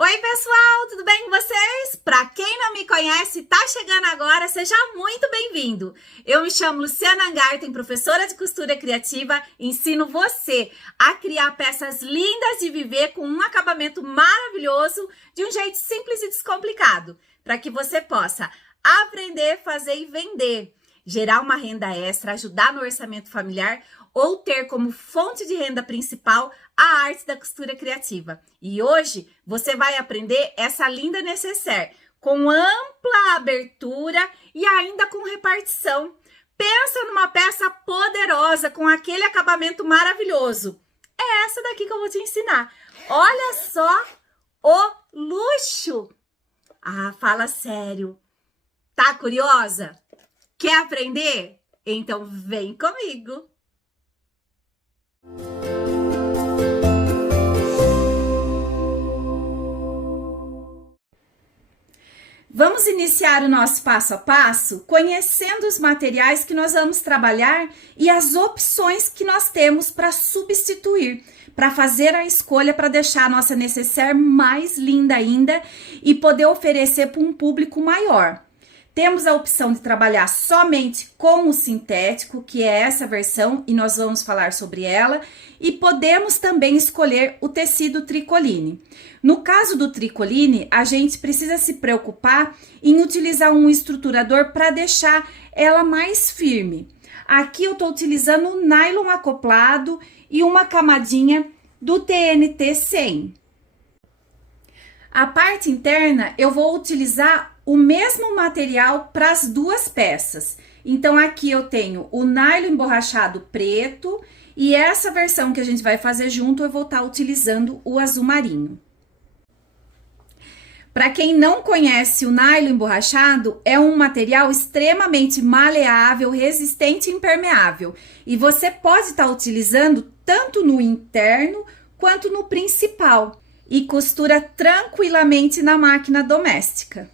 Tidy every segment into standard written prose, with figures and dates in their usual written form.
Oi, pessoal, tudo bem com vocês? Para quem não me conhece, tá chegando agora, seja muito bem-vindo. Eu me chamo Luciana Angarten, professora de costura criativa, ensino você a criar peças lindas de viver com um acabamento maravilhoso, de um jeito simples e descomplicado, para que você possa aprender, fazer e vender, gerar uma renda extra, ajudar no orçamento familiar ou ter como fonte de renda principal a arte da costura criativa. E hoje você vai aprender essa linda nécessaire com ampla abertura e ainda com repartição. Pensa numa peça poderosa com aquele acabamento maravilhoso. É essa daqui que eu vou te ensinar. Olha só o luxo! Ah, fala sério. Tá curiosa? Quer aprender? Então vem comigo! Vamos iniciar o nosso passo a passo conhecendo os materiais que nós vamos trabalhar e as opções que nós temos para substituir, para fazer a escolha para deixar a nossa nécessaire mais linda ainda e poder oferecer para um público maior. Temos a opção de trabalhar somente com o sintético, que é essa versão, e nós vamos falar sobre ela. E podemos também escolher o tecido tricoline. No caso do tricoline, a gente precisa se preocupar em utilizar um estruturador para deixar ela mais firme. Aqui eu estou utilizando o nylon acoplado e uma camadinha do TNT 100. A parte interna eu vou utilizar o mesmo material para as duas peças. Então, aqui eu tenho o nylon emborrachado preto e essa versão que a gente vai fazer junto, eu vou estar utilizando o azul marinho. Para quem não conhece, o nylon emborrachado é um material extremamente maleável, resistente e impermeável. E você pode estar utilizando tanto no interno quanto no principal. E costura tranquilamente na máquina doméstica.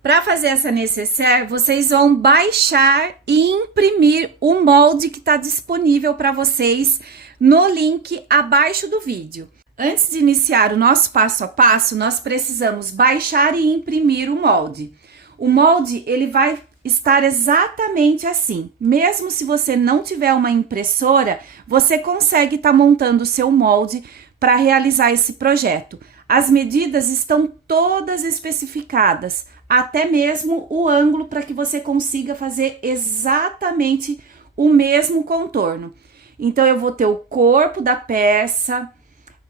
Para fazer essa nécessaire, vocês vão baixar e imprimir o molde que está disponível para vocês no link abaixo do vídeo. Antes de iniciar o nosso passo a passo, nós precisamos baixar e imprimir o molde. O molde, ele vai estar exatamente assim. Mesmo se você não tiver uma impressora, você consegue estar montando o seu molde para realizar esse projeto. As medidas estão todas especificadas, até mesmo o ângulo para que você consiga fazer exatamente o mesmo contorno. Então, eu vou ter o corpo da peça,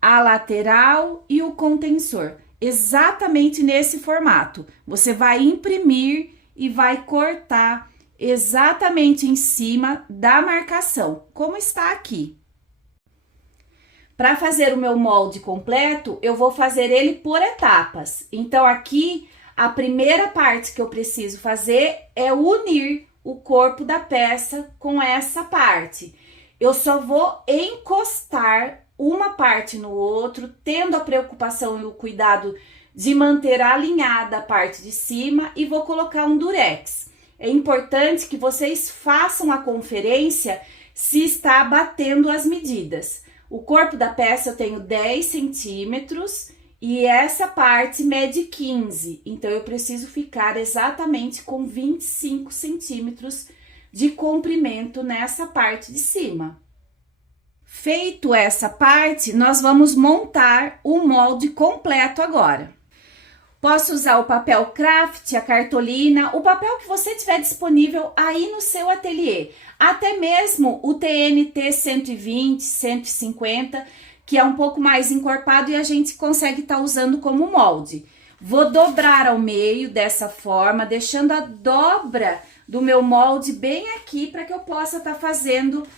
a lateral e o contensor, exatamente nesse formato. Você vai imprimir e vai cortar exatamente em cima da marcação, como está aqui. Para fazer o meu molde completo, eu vou fazer ele por etapas. Então, aqui, a primeira parte que eu preciso fazer é unir o corpo da peça com essa parte. Eu só vou encostar uma parte no outro, tendo a preocupação e o cuidado de manter alinhada a parte de cima e vou colocar um durex. É importante que vocês façam a conferência se está batendo as medidas. O corpo da peça eu tenho 10 centímetros e essa parte mede 15, então eu preciso ficar exatamente com 25 centímetros de comprimento nessa parte de cima. Feito essa parte, nós vamos montar o molde completo agora. Posso usar o papel craft, a cartolina, o papel que você tiver disponível aí no seu ateliê. Até mesmo o TNT 120, 150, que é um pouco mais encorpado e a gente consegue estar usando como molde. Vou dobrar ao meio dessa forma, deixando a dobra do meu molde bem aqui para que eu possa estar fazendo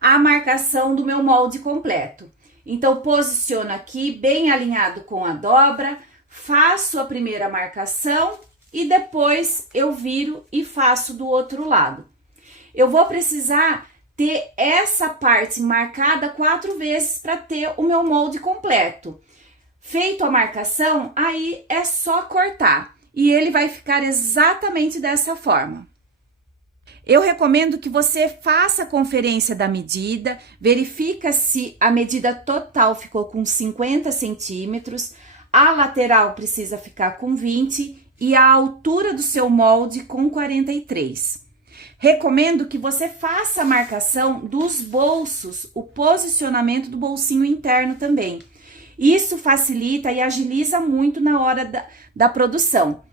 a marcação do meu molde completo. Então, posiciono aqui bem alinhado com a dobra, faço a primeira marcação e depois eu viro e faço do outro lado. Eu vou precisar ter essa parte marcada 4 vezes para ter o meu molde completo. Feito a marcação, aí é só cortar e ele vai ficar exatamente dessa forma. Eu recomendo que você faça a conferência da medida, verifica se a medida total ficou com 50 centímetros, a lateral precisa ficar com 20 e a altura do seu molde com 43. Recomendo que você faça a marcação dos bolsos, o posicionamento do bolsinho interno também. Isso facilita e agiliza muito na hora da produção.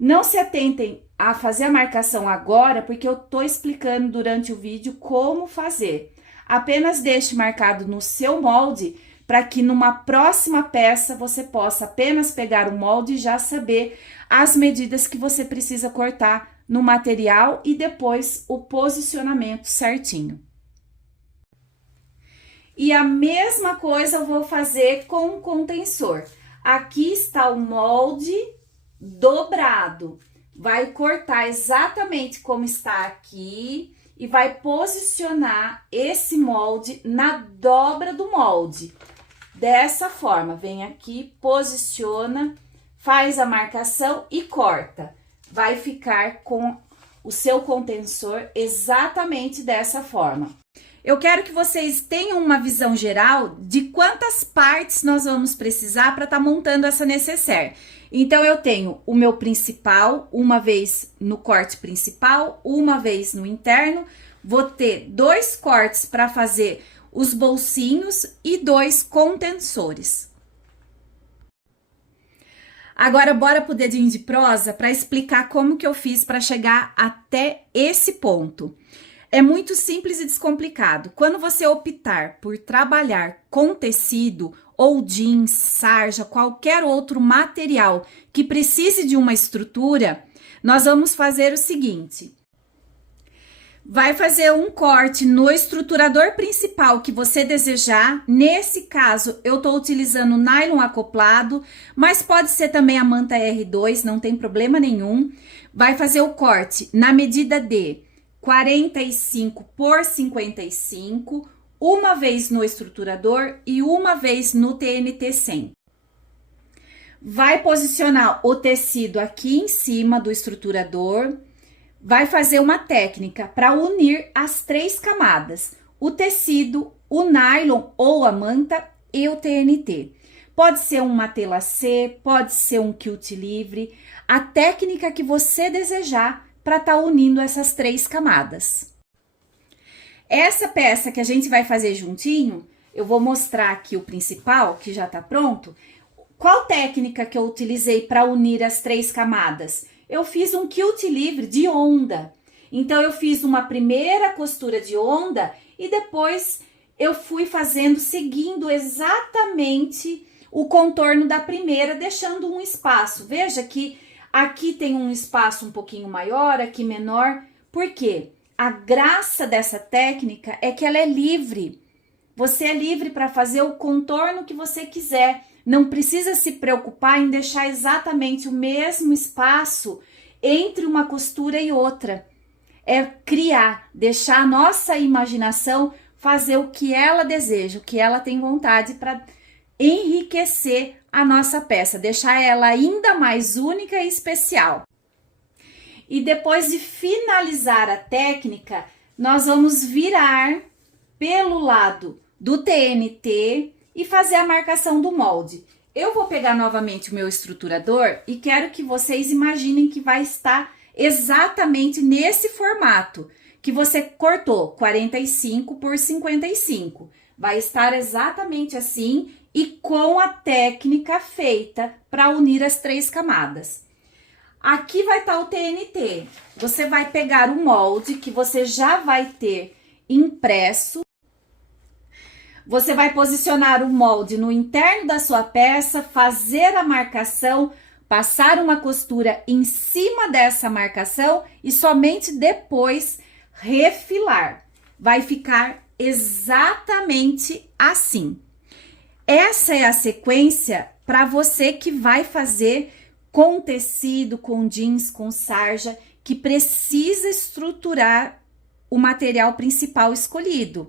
Não se atentem a fazer a marcação agora, porque eu tô explicando durante o vídeo como fazer. Apenas deixe marcado no seu molde, para que numa próxima peça você possa apenas pegar o molde e já saber as medidas que você precisa cortar no material e depois o posicionamento certinho. E a mesma coisa eu vou fazer com o contensor. Aqui está o molde dobrado. Vai cortar exatamente como está aqui e vai posicionar esse molde na dobra do molde. Dessa forma, vem aqui, posiciona, faz a marcação e corta. Vai ficar com o seu contensor exatamente dessa forma. Eu quero que vocês tenham uma visão geral de quantas partes nós vamos precisar para estar montando essa necessaire. Então, eu tenho o meu principal, uma vez no corte principal, uma vez no interno. Vou ter 2 cortes para fazer os bolsinhos e 2 contensores. Agora, bora pro dedinho de prosa para explicar como que eu fiz para chegar até esse ponto. É muito simples e descomplicado. Quando você optar por trabalhar com tecido ou jeans, sarja, qualquer outro material que precise de uma estrutura, nós vamos fazer o seguinte. Vai fazer um corte no estruturador principal que você desejar. Nesse caso, eu tô utilizando nylon acoplado, mas pode ser também a manta R2, não tem problema nenhum. Vai fazer o corte na medida de 45 por 55, uma vez no estruturador e uma vez no TNT 100. Vai posicionar o tecido aqui em cima do estruturador. Vai fazer uma técnica para unir as 3 camadas, o tecido, o nylon ou a manta e o TNT. Pode ser um matelacê, pode ser um quilt livre, a técnica que você desejar para estar unindo essas 3 camadas. Essa peça que a gente vai fazer juntinho, eu vou mostrar aqui o principal, que já tá pronto. Qual técnica que eu utilizei para unir as 3 camadas? Eu fiz um quilt livre de onda. Então, eu fiz uma primeira costura de onda e depois eu fui fazendo, seguindo exatamente o contorno da primeira, deixando um espaço. Veja que aqui tem um espaço um pouquinho maior, aqui menor. Por quê? A graça dessa técnica é que ela é livre. Você é livre para fazer o contorno que você quiser. Não precisa se preocupar em deixar exatamente o mesmo espaço entre uma costura e outra. É criar, deixar a nossa imaginação fazer o que ela deseja, o que ela tem vontade para enriquecer a nossa peça, deixar ela ainda mais única e especial. E depois de finalizar a técnica, nós vamos virar pelo lado do TNT e fazer a marcação do molde. Eu vou pegar novamente o meu estruturador e quero que vocês imaginem que vai estar exatamente nesse formato que você cortou, 45 por 55. Vai estar exatamente assim e com a técnica feita para unir as 3 camadas. Aqui vai estar o TNT. Você vai pegar o molde que você já vai ter impresso. Você vai posicionar o molde no interno da sua peça, fazer a marcação, passar uma costura em cima dessa marcação e somente depois refilar. Vai ficar exatamente assim. Essa é a sequência para você que vai fazer com tecido, com jeans, com sarja, que precisa estruturar o material principal escolhido.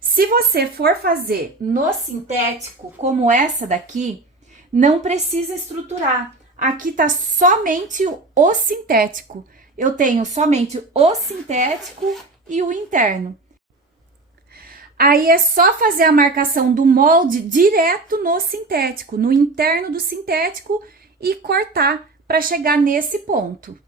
Se você for fazer no sintético, como essa daqui, não precisa estruturar. Aqui tá somente o sintético. eu tenho somente o sintético e o interno. Aí é só fazer a marcação do molde direto no sintético, no interno do sintético e cortar para chegar nesse ponto.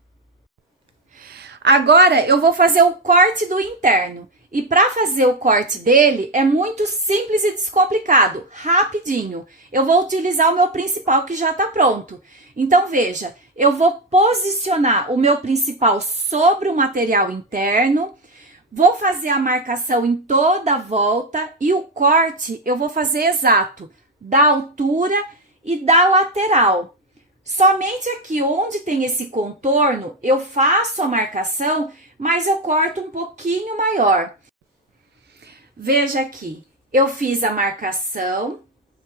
Agora eu vou fazer o corte do interno. E para fazer o corte dele é muito simples e descomplicado, rapidinho. Eu vou utilizar o meu principal que já está pronto. Então veja, eu vou posicionar o meu principal sobre o material interno, vou fazer a marcação em toda a volta e o corte eu vou fazer exato da altura e da lateral. Somente aqui onde tem esse contorno eu faço a marcação, mas eu corto um pouquinho maior. Veja aqui, eu fiz a marcação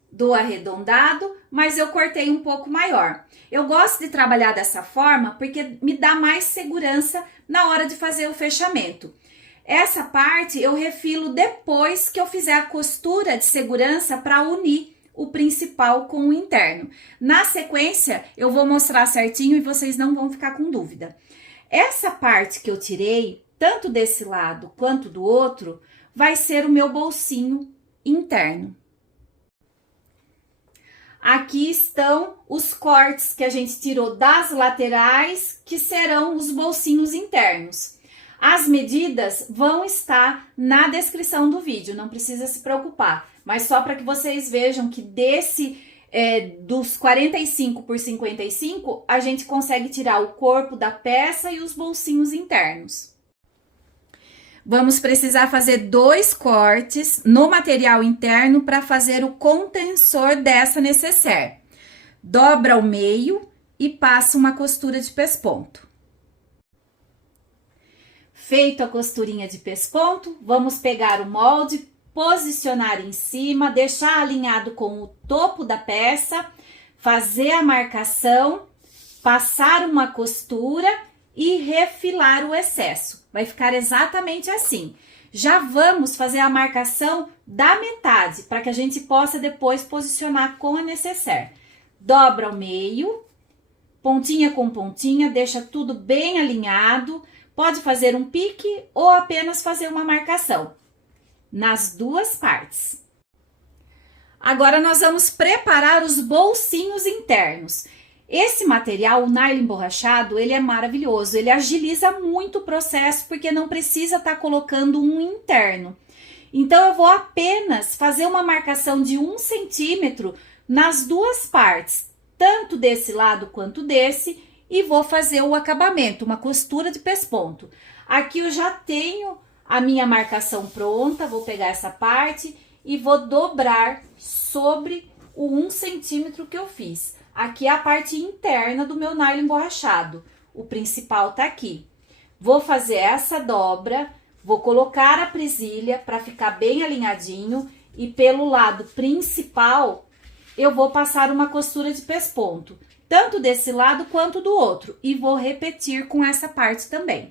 do arredondado, mas eu cortei um pouco maior. Eu gosto de trabalhar dessa forma porque me dá mais segurança na hora de fazer o fechamento. Essa parte eu refilo depois que eu fizer a costura de segurança para unir o principal com o interno. Na sequência, eu vou mostrar certinho e vocês não vão ficar com dúvida. Essa parte que eu tirei, tanto desse lado quanto do outro, vai ser o meu bolsinho interno. Aqui estão os cortes que a gente tirou das laterais, que serão os bolsinhos internos. As medidas vão estar na descrição do vídeo, não precisa se preocupar. Mas só para que vocês vejam que dos 45 por 55, a gente consegue tirar o corpo da peça e os bolsinhos internos. Vamos precisar fazer 2 cortes no material interno para fazer o contensor dessa nécessaire. Dobra ao meio e passa uma costura de pesponto. Feito a costurinha de pesponto, vamos pegar o molde, posicionar em cima, deixar alinhado com o topo da peça, fazer a marcação, passar uma costura e refilar o excesso. Vai ficar exatamente assim. Já vamos fazer a marcação da metade, para que a gente possa depois posicionar com a nécessaire. Dobra ao meio, pontinha com pontinha, deixa tudo bem alinhado. Pode fazer um pique ou apenas fazer uma marcação nas duas partes. Agora nós vamos preparar os bolsinhos internos. Esse material, o nylon emborrachado, ele é maravilhoso, ele agiliza muito o processo porque não precisa estar colocando um interno. Então eu vou apenas fazer uma marcação de 1 centímetro nas duas partes, tanto desse lado quanto desse, e vou fazer o acabamento, uma costura de pesponto. Aqui eu já tenho a minha marcação pronta, vou pegar essa parte e vou dobrar sobre o 1 centímetro que eu fiz. Aqui é a parte interna do meu nylon emborrachado, o principal tá aqui. Vou fazer essa dobra, vou colocar a presilha para ficar bem alinhadinho e pelo lado principal eu vou passar uma costura de pesponto, tanto desse lado quanto do outro, e vou repetir com essa parte também.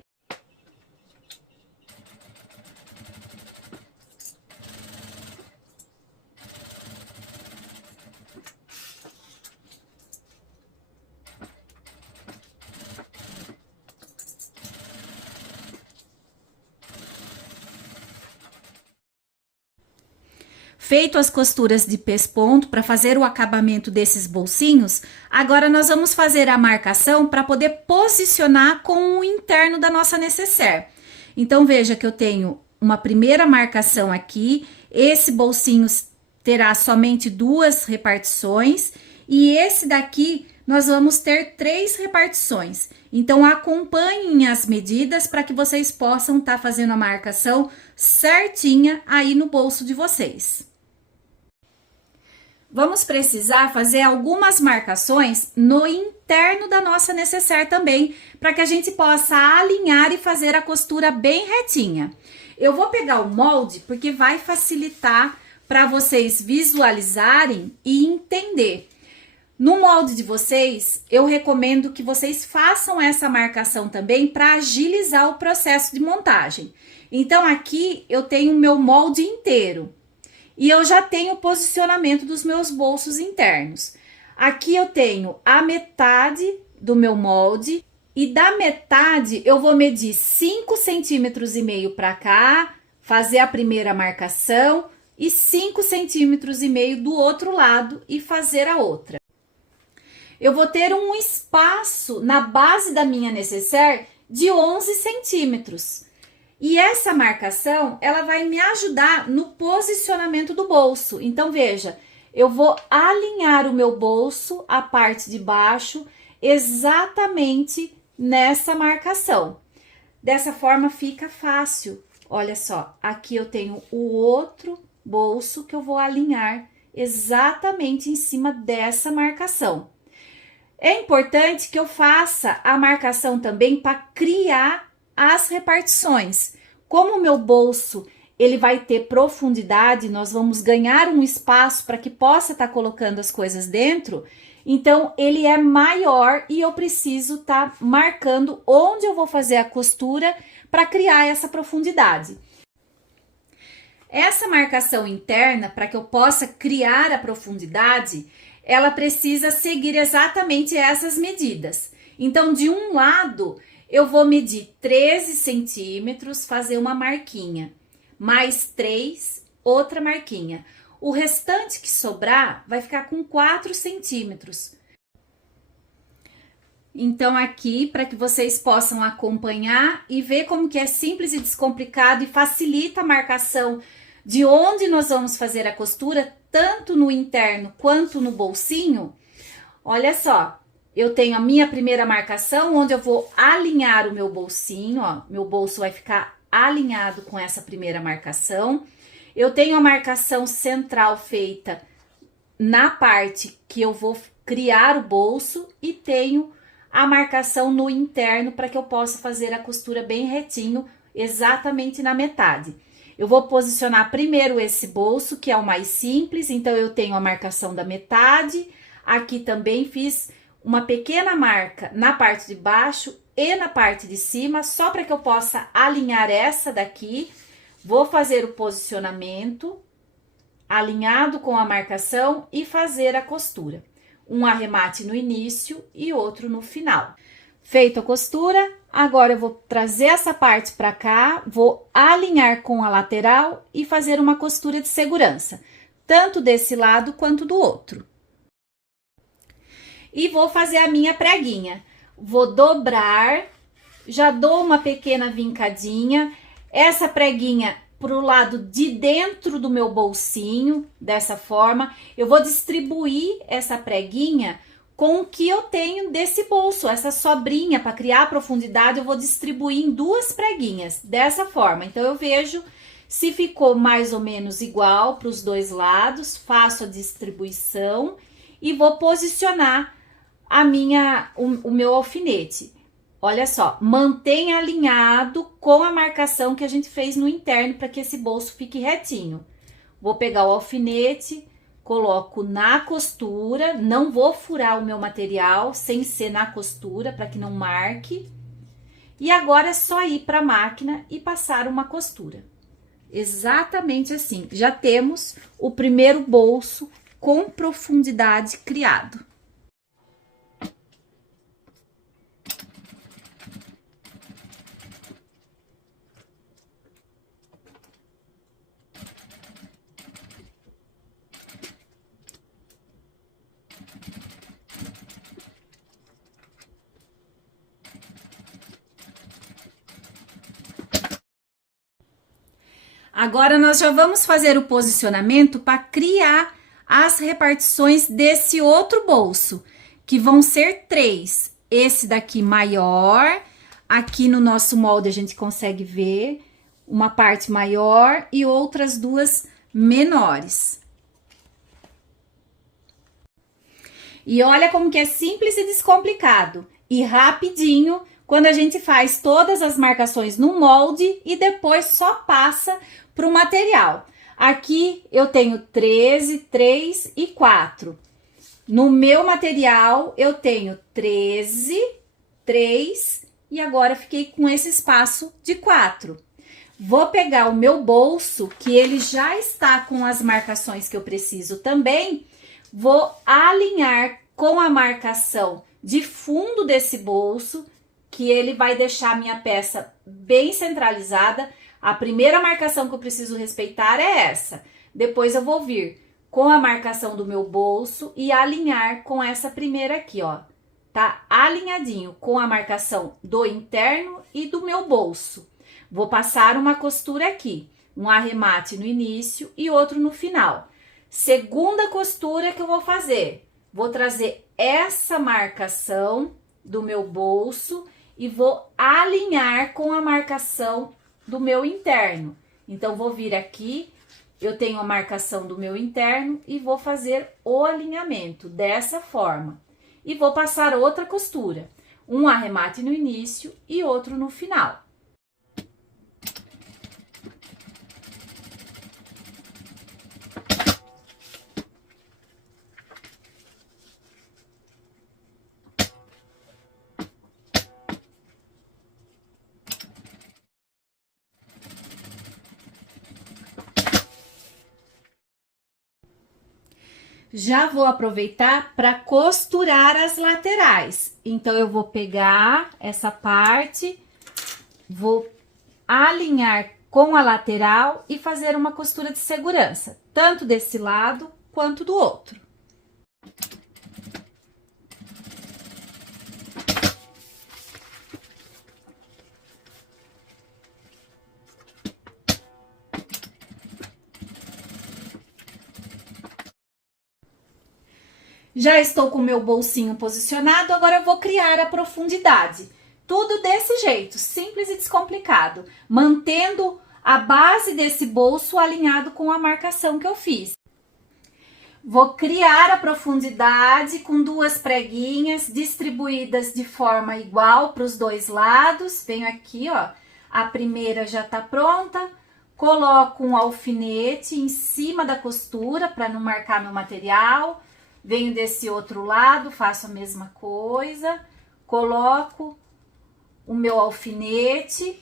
Feito as costuras de pesponto para fazer o acabamento desses bolsinhos, agora nós vamos fazer a marcação para poder posicionar com o interno da nossa nécessaire. Então veja que eu tenho uma primeira marcação aqui, esse bolsinho terá somente 2 repartições e esse daqui nós vamos ter 3 repartições. Então acompanhem as medidas para que vocês possam estar fazendo a marcação certinha aí no bolso de vocês. Vamos precisar fazer algumas marcações no interno da nossa nécessaire também, para que a gente possa alinhar e fazer a costura bem retinha. Eu vou pegar o molde porque vai facilitar para vocês visualizarem e entender. No molde de vocês, eu recomendo que vocês façam essa marcação também para agilizar o processo de montagem. Então aqui eu tenho o meu molde inteiro. E eu já tenho o posicionamento dos meus bolsos internos. Aqui eu tenho a metade do meu molde E da metade eu vou medir 5,5 centímetros para cá, fazer a primeira marcação e 5,5 centímetros do outro lado e fazer a outra. Eu vou ter um espaço na base da minha necessaire de 11 centímetros. E essa marcação, ela vai me ajudar no posicionamento do bolso. Então, veja, eu vou alinhar o meu bolso, a parte de baixo, exatamente nessa marcação. Dessa forma fica fácil. Olha só, aqui eu tenho o outro bolso que eu vou alinhar exatamente em cima dessa marcação. É importante que eu faça a marcação também para criar as repartições. Como o meu bolso ele vai ter profundidade, nós vamos ganhar um espaço para que possa estar colocando as coisas dentro. Então, ele é maior e eu preciso estar marcando onde eu vou fazer a costura para criar essa profundidade. Essa marcação interna, para que eu possa criar a profundidade, ela precisa seguir exatamente essas medidas. Então, de um lado, eu vou medir 13 centímetros, fazer uma marquinha, mais 3, outra marquinha. O restante que sobrar vai ficar com 4 centímetros. Então, aqui, para que vocês possam acompanhar e ver como que é simples e descomplicado e facilita a marcação de onde nós vamos fazer a costura, tanto no interno quanto no bolsinho. Olha só, eu tenho a minha primeira marcação, onde eu vou alinhar o meu bolsinho, ó. Meu bolso vai ficar alinhado com essa primeira marcação. Eu tenho a marcação central feita na parte que eu vou criar o bolso e tenho a marcação no interno para que eu possa fazer a costura bem retinho, exatamente na metade. Eu vou posicionar primeiro esse bolso, que é o mais simples, então eu tenho a marcação da metade. Aqui também fiz uma pequena marca na parte de baixo e na parte de cima, só para que eu possa alinhar essa daqui. Vou fazer o posicionamento alinhado com a marcação e fazer a costura. Um arremate no início e outro no final. Feita a costura, agora eu vou trazer essa parte para cá, vou alinhar com a lateral e fazer uma costura de segurança, tanto desse lado quanto do outro. E vou fazer a minha preguinha. Vou dobrar, já dou uma pequena vincadinha. Essa preguinha pro lado de dentro do meu bolsinho, dessa forma. Eu vou distribuir essa preguinha com o que eu tenho desse bolso, essa sobrinha, para criar profundidade, eu vou distribuir em 2 preguinhas, dessa forma. Então, eu vejo se ficou mais ou menos igual para os 2 lados, faço a distribuição e vou posicionar o meu alfinete. Olha só, mantenha alinhado com a marcação que a gente fez no interno para que esse bolso fique retinho. Vou pegar o alfinete, coloco na costura, não vou furar o meu material sem ser na costura para que não marque. E agora é só ir para a máquina e passar uma costura. Exatamente assim, já temos o primeiro bolso com profundidade criado. Agora, nós já vamos fazer o posicionamento para criar as repartições desse outro bolso, que vão ser 3. Esse daqui maior, aqui no nosso molde a gente consegue ver uma parte maior e outras 2 menores. E olha como que é simples e descomplicado e rapidinho quando a gente faz todas as marcações no molde e depois só passa para o material. Aqui eu tenho 13, 3 e 4. No meu material eu tenho 13, 3 e agora fiquei com esse espaço de 4. Vou pegar o meu bolso, que ele já está com as marcações que eu preciso também, vou alinhar com a marcação de fundo desse bolso, que ele vai deixar a minha peça bem centralizada. A primeira marcação que eu preciso respeitar é essa. Depois eu vou vir com a marcação do meu bolso e alinhar com essa primeira aqui, ó. Tá alinhadinho com a marcação do interno e do meu bolso. Vou passar uma costura aqui, um arremate no início e outro no final. Segunda costura que eu vou fazer, vou trazer essa marcação do meu bolso e vou alinhar com a marcação do meu interno. Então, vou vir aqui, eu tenho a marcação do meu interno e vou fazer o alinhamento dessa forma. E vou passar outra costura, um arremate no início e outro no final. Já vou aproveitar para costurar as laterais. Então, eu vou pegar essa parte, vou alinhar com a lateral e fazer uma costura de segurança, tanto desse lado quanto do outro. Já estou com o meu bolsinho posicionado, agora eu vou criar a profundidade. Tudo desse jeito, simples e descomplicado, mantendo a base desse bolso alinhado com a marcação que eu fiz. Vou criar a profundidade com duas preguinhas distribuídas de forma igual para os dois lados. Venho aqui, ó, a primeira já tá pronta. Coloco um alfinete em cima da costura para não marcar meu material. Venho desse outro lado, faço a mesma coisa, coloco o meu alfinete,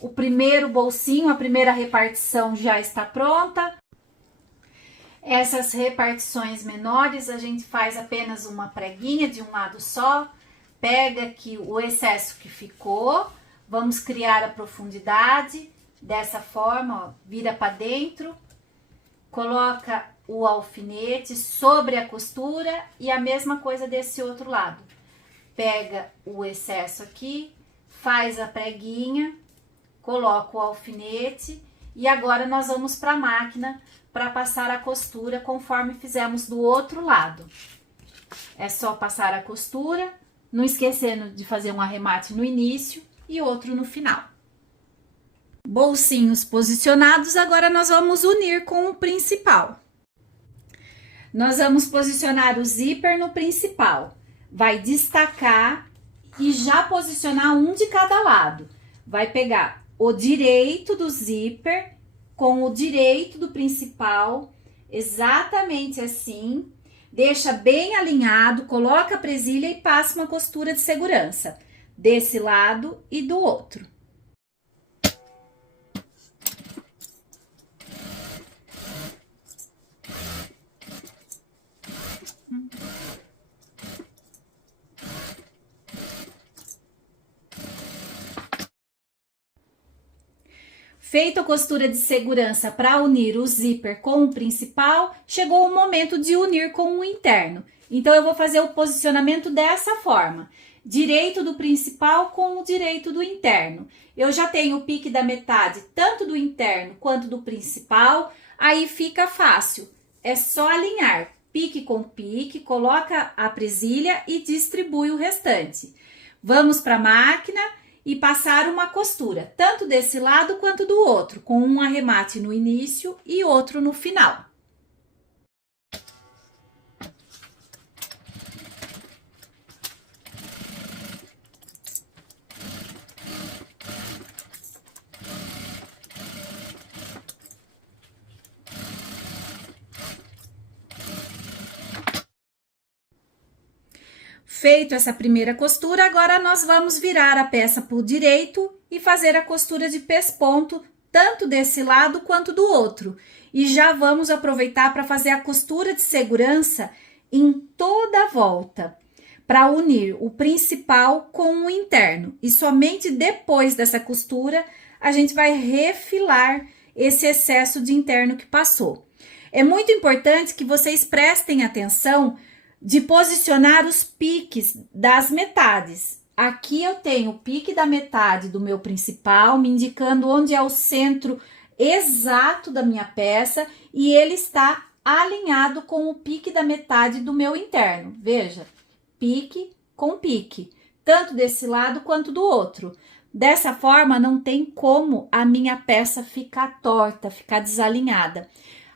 o primeiro bolsinho, a primeira repartição já está pronta. Essas repartições menores a gente faz apenas uma preguinha de um lado só, pega aqui o excesso que ficou, vamos criar a profundidade dessa forma, ó, vira para dentro, coloca o alfinete sobre a costura e a mesma coisa desse outro lado. Pega o excesso aqui, faz a preguinha, coloca o alfinete e agora nós vamos para a máquina para passar a costura conforme fizemos do outro lado. É só passar a costura, não esquecendo de fazer um arremate no início e outro no final. Bolsinhos posicionados, agora nós vamos unir com o principal. Nós vamos posicionar o zíper no principal. Vai destacar e já posicionar um de cada lado. Vai pegar o direito do zíper com o direito do principal, exatamente assim. Deixa bem alinhado, coloca a presilha e passa uma costura de segurança desse lado e do outro. Feito a costura de segurança para unir o zíper com o principal, chegou o momento de unir com o interno. Então, eu vou fazer o posicionamento dessa forma. Direito do principal com o direito do interno. Eu já tenho o pique da metade, tanto do interno quanto do principal, aí fica fácil. É só alinhar pique com pique, coloca a presilha e distribui o restante. Vamos para a máquina e passar uma costura, tanto desse lado quanto do outro, com um arremate no início e outro no final. Feito essa primeira costura, agora nós vamos virar a peça para o direito e fazer a costura de pesponto, tanto desse lado quanto do outro. E já vamos aproveitar para fazer a costura de segurança em toda a volta. para unir o principal com o interno. E somente depois dessa costura, a gente vai refilar esse excesso de interno que passou. É muito importante que vocês prestem atenção de posicionar os piques das metades. Aqui eu tenho o pique da metade do meu principal, me indicando onde é o centro exato da minha peça, e ele está alinhado com o pique da metade do meu interno. Veja, pique com pique, tanto desse lado quanto do outro. Dessa forma, não tem como a minha peça ficar torta, ficar desalinhada.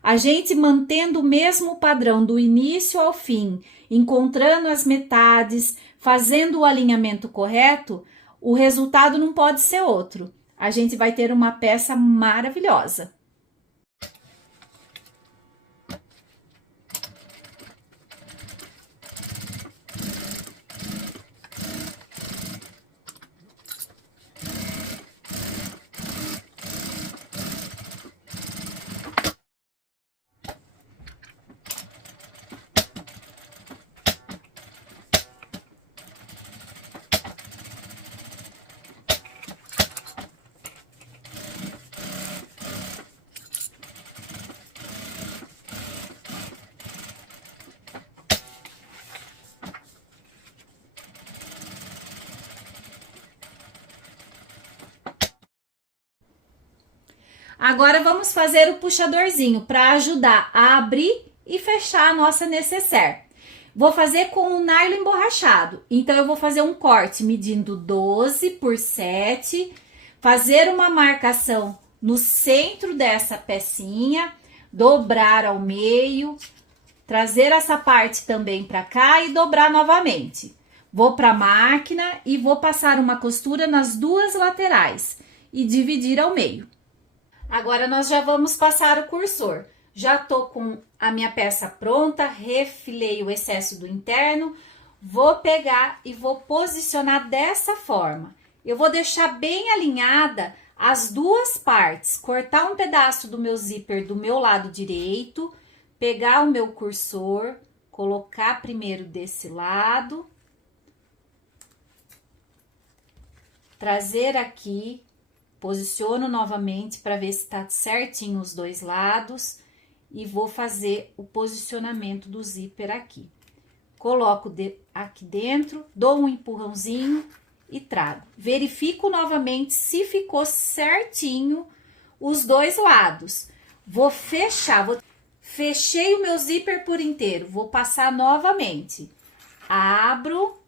A gente mantendo o mesmo padrão do início ao fim, encontrando as metades, fazendo o alinhamento correto, o resultado não pode ser outro. A gente vai ter uma peça maravilhosa. Agora vamos fazer o puxadorzinho para ajudar a abrir e fechar a nossa necessaire. Vou fazer com o nylon emborrachado, então eu vou fazer um corte medindo 12 por 7, fazer uma marcação no centro dessa pecinha, dobrar ao meio, trazer essa parte também para cá e dobrar novamente. Vou para a máquina e vou passar uma costura nas duas laterais e dividir ao meio. Agora, nós já vamos passar o cursor. Já tô com a minha peça pronta, refilei o excesso do interno. Vou pegar e vou posicionar dessa forma. Eu vou deixar bem alinhada as duas partes. Cortar um pedaço do meu zíper do meu lado direito. Pegar o meu cursor, colocar primeiro desse lado. Trazer aqui. Posiciono novamente para ver se tá certinho os dois lados e vou fazer o posicionamento do zíper aqui. Coloco aqui dentro, dou um empurrãozinho e trago. Verifico novamente se ficou certinho os dois lados. Vou fechar, fechei o meu zíper por inteiro, vou passar novamente. Abro,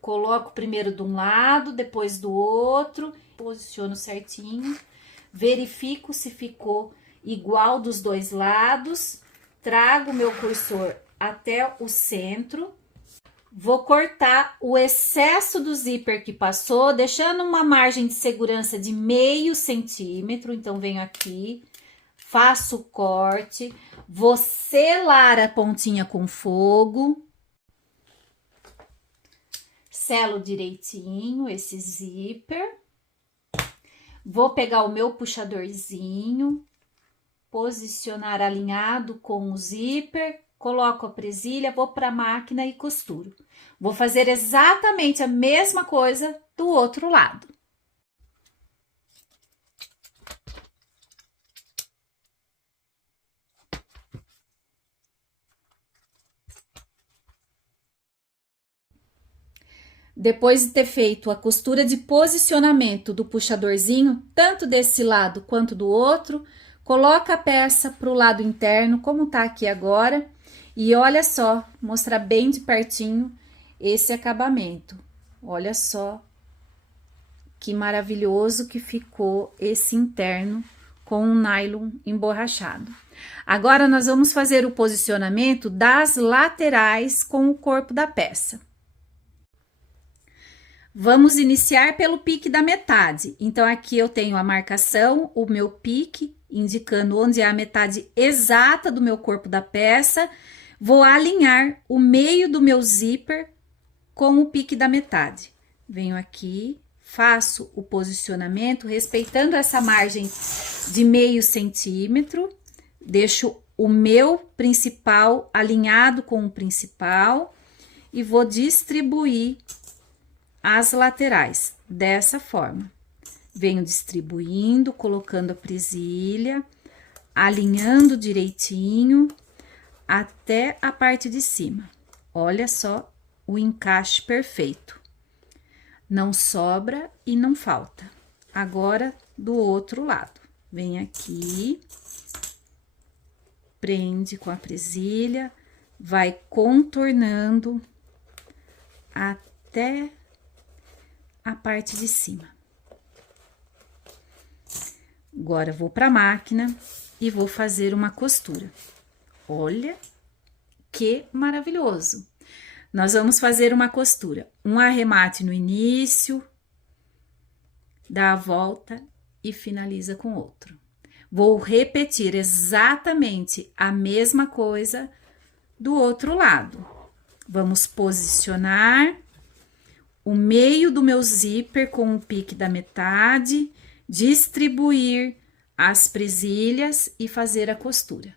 coloco primeiro de um lado, depois do outro, posiciono certinho, verifico se ficou igual dos dois lados, trago o meu cursor até o centro, vou cortar o excesso do zíper que passou, deixando uma margem de segurança de meio centímetro, então venho aqui, faço o corte, vou selar a pontinha com fogo, selo direitinho esse zíper. Vou pegar o meu puxadorzinho, posicionar alinhado com o zíper, coloco a presilha, vou para a máquina e costuro. Vou fazer exatamente a mesma coisa do outro lado. Depois de ter feito a costura de posicionamento do puxadorzinho, tanto desse lado quanto do outro, coloca a peça para o lado interno, como tá aqui agora, e olha só, mostrar bem de pertinho esse acabamento. Olha só que maravilhoso que ficou esse interno com um nylon emborrachado. Agora, nós vamos fazer o posicionamento das laterais com o corpo da peça. Vamos iniciar pelo pique da metade. Então, aqui eu tenho a marcação, o meu pique, indicando onde é a metade exata do meu corpo da peça. Vou alinhar o meio do meu zíper com o pique da metade. Venho aqui, faço o posicionamento, respeitando essa margem de meio centímetro. Deixo o meu principal alinhado com o principal. e vou distribuir as laterais dessa forma. Venho distribuindo, colocando a presilha, alinhando direitinho até a parte de cima. Olha só o encaixe perfeito. Não sobra e não falta. Agora, do outro lado. Vem aqui, prende com a presilha, vai contornando até a parte de cima. Agora, vou para a máquina e vou fazer uma costura. Olha que maravilhoso! Nós vamos fazer uma costura, um arremate no início, dá a volta e finaliza com outro. Vou repetir exatamente a mesma coisa do outro lado. Vamos posicionar o meio do meu zíper com o pique da metade, distribuir as presilhas e fazer a costura.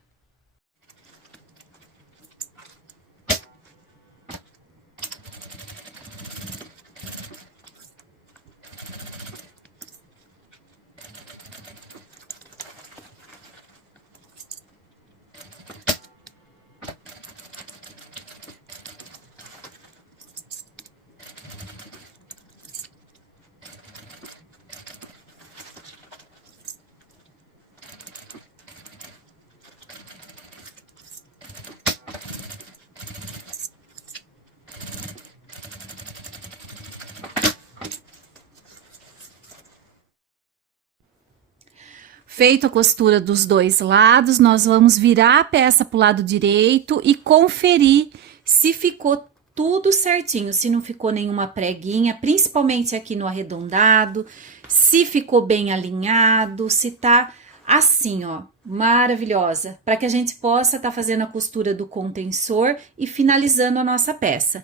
Feito a costura dos dois lados, nós vamos virar a peça para o lado direito e conferir se ficou tudo certinho, se não ficou nenhuma preguinha, principalmente aqui no arredondado, se ficou bem alinhado, se tá assim, ó, maravilhosa, para que a gente possa estar fazendo a costura do contensor e finalizando a nossa peça.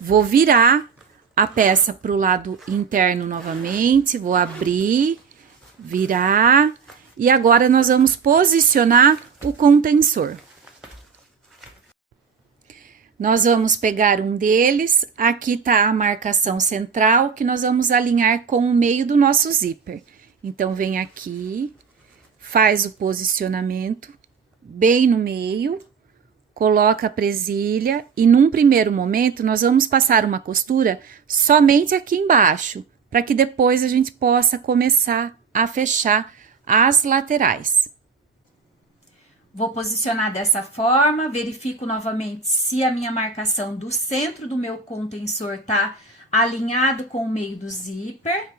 Vou virar a peça para o lado interno novamente, vou abrir, virar. E agora, nós vamos posicionar o contensor. Nós vamos pegar um deles, aqui tá a marcação central, que nós vamos alinhar com o meio do nosso zíper. Então, vem aqui, faz o posicionamento bem no meio, coloca a presilha e, num primeiro momento, nós vamos passar uma costura somente aqui embaixo, para que depois a gente possa começar a fechar as laterais. Vou posicionar dessa forma, verifico novamente se a minha marcação do centro do meu contensor tá alinhado com o meio do zíper.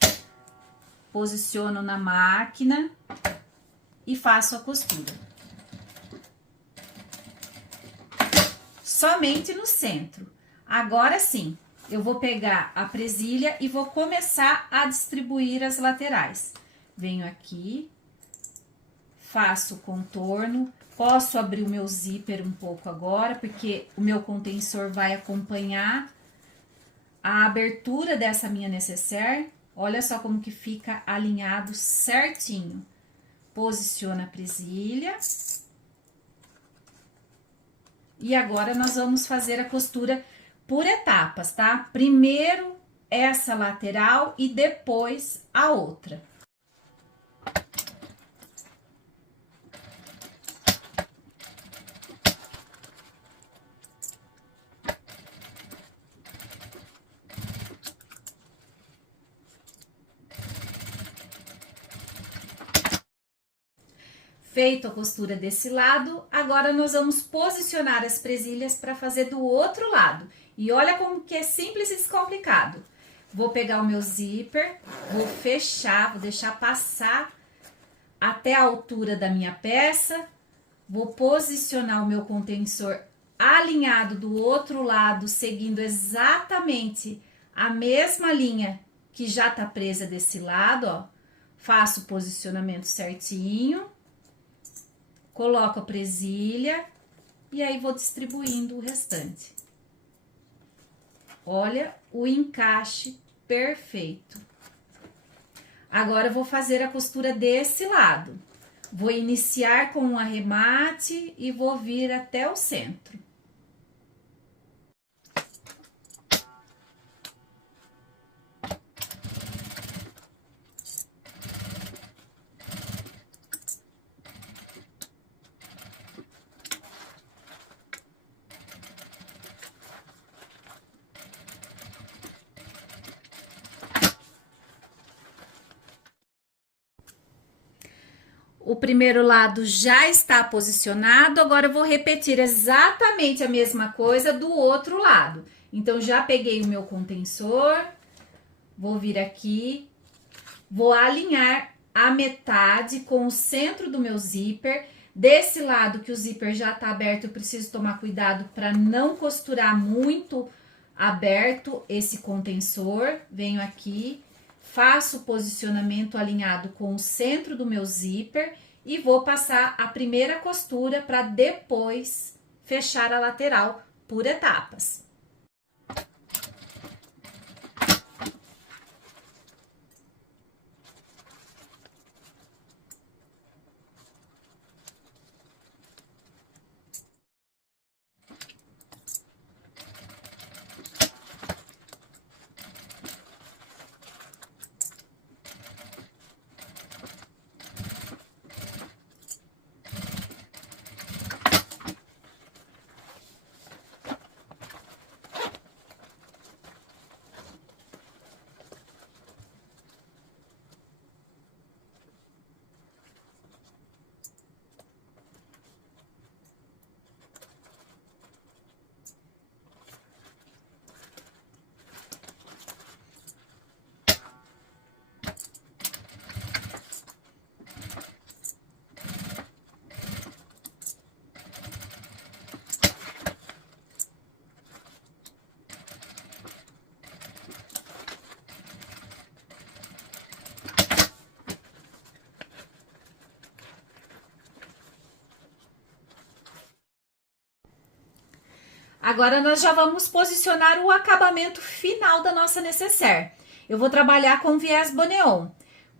Posiciono na máquina e faço a costura. Somente no centro. Agora sim, eu vou pegar a presilha e vou começar a distribuir as laterais. Venho aqui, faço o contorno, posso abrir o meu zíper um pouco agora, porque o meu contensor vai acompanhar a abertura dessa minha necessaire. Olha só como que fica alinhado certinho. Posiciona a presilha. E agora, nós vamos fazer a costura por etapas, tá? Primeiro essa lateral e depois a outra. Feito a costura desse lado, agora nós vamos posicionar as presilhas para fazer do outro lado. E olha como que é simples e descomplicado. Vou pegar o meu zíper, vou fechar, vou deixar passar até a altura da minha peça. Vou posicionar o meu contensor alinhado do outro lado, seguindo exatamente a mesma linha que já tá presa desse lado, ó. Faço o posicionamento certinho. Coloco a presilha e aí vou distribuindo o restante. Olha o encaixe perfeito. Agora, eu vou fazer a costura desse lado. Vou iniciar com um arremate e vou vir até o centro. o primeiro lado já está posicionado, agora eu vou repetir exatamente a mesma coisa do outro lado. Então, já peguei o meu contensor, vou vir aqui, vou alinhar a metade com o centro do meu zíper. Desse lado que o zíper já tá aberto, eu preciso tomar cuidado para não costurar muito aberto esse contensor. Venho aqui, faço o posicionamento alinhado com o centro do meu zíper e vou passar a primeira costura para depois fechar a lateral por etapas. Agora nós já vamos posicionar o acabamento final da nossa nécessaire. Eu vou trabalhar com viés bonéon.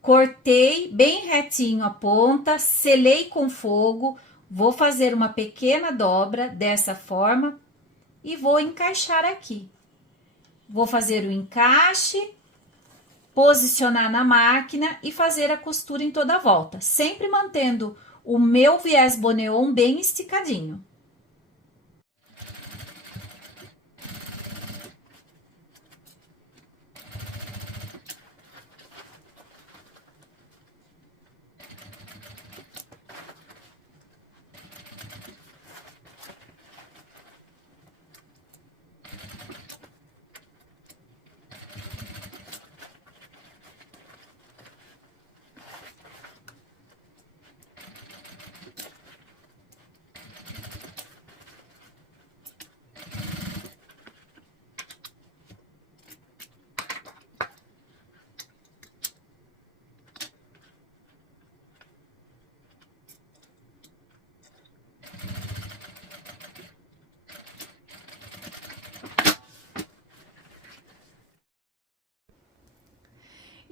Cortei bem retinho a ponta, selei com fogo, vou fazer uma pequena dobra dessa forma e vou encaixar aqui. Vou fazer o encaixe, posicionar na máquina e fazer a costura em toda a volta, sempre mantendo o meu viés bonéon bem esticadinho.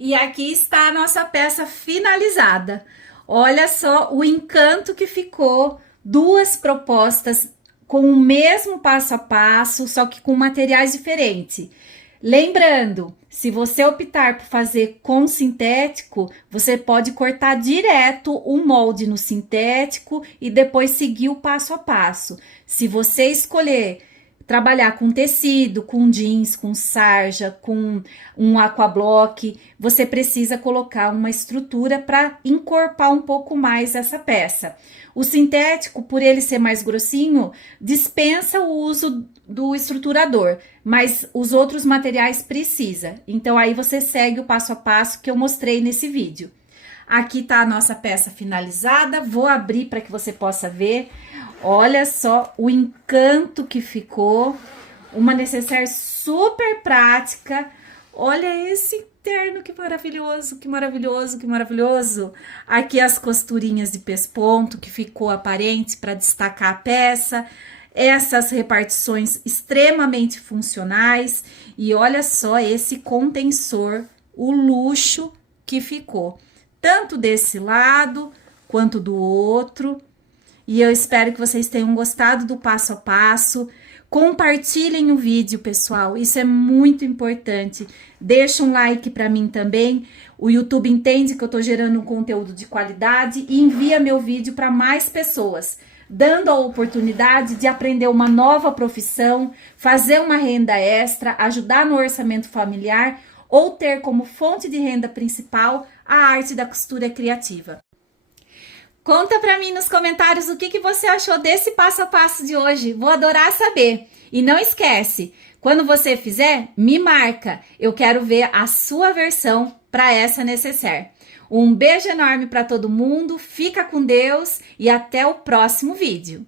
E aqui está a nossa peça finalizada. Olha só o encanto que ficou, duas propostas com o mesmo passo a passo, só que com materiais diferentes. Lembrando, se você optar por fazer com sintético, você pode cortar direto o molde no sintético e depois seguir o passo a passo. Se você escolher trabalhar com tecido, com jeans, com sarja, com um aquablock, você precisa colocar uma estrutura para encorpar um pouco mais essa peça. O sintético, por ele ser mais grossinho, dispensa o uso do estruturador, mas os outros materiais precisa. Então aí você segue o passo a passo que eu mostrei nesse vídeo. Aqui tá a nossa peça finalizada, vou abrir para que você possa ver. Olha só o encanto que ficou, uma nécessaire super prática. Olha esse terno, que maravilhoso, que maravilhoso, que maravilhoso. Aqui as costurinhas de pesponto que ficou aparente para destacar a peça. Essas repartições extremamente funcionais. E olha só esse contensor, o luxo que ficou. Tanto desse lado quanto do outro. E eu espero que vocês tenham gostado do passo a passo. Compartilhem o vídeo, pessoal. Isso é muito importante. Deixa um like para mim também. O YouTube entende que eu tô gerando um conteúdo de qualidade e envia meu vídeo para mais pessoas, dando a oportunidade de aprender uma nova profissão, fazer uma renda extra, ajudar no orçamento familiar ou ter como fonte de renda principal a arte da costura criativa. Conta pra mim nos comentários o que você achou desse passo a passo de hoje. Vou adorar saber. E não esquece, quando você fizer, me marca. Eu quero ver a sua versão para essa necessaire. Um beijo enorme para todo mundo, fica com Deus e até o próximo vídeo.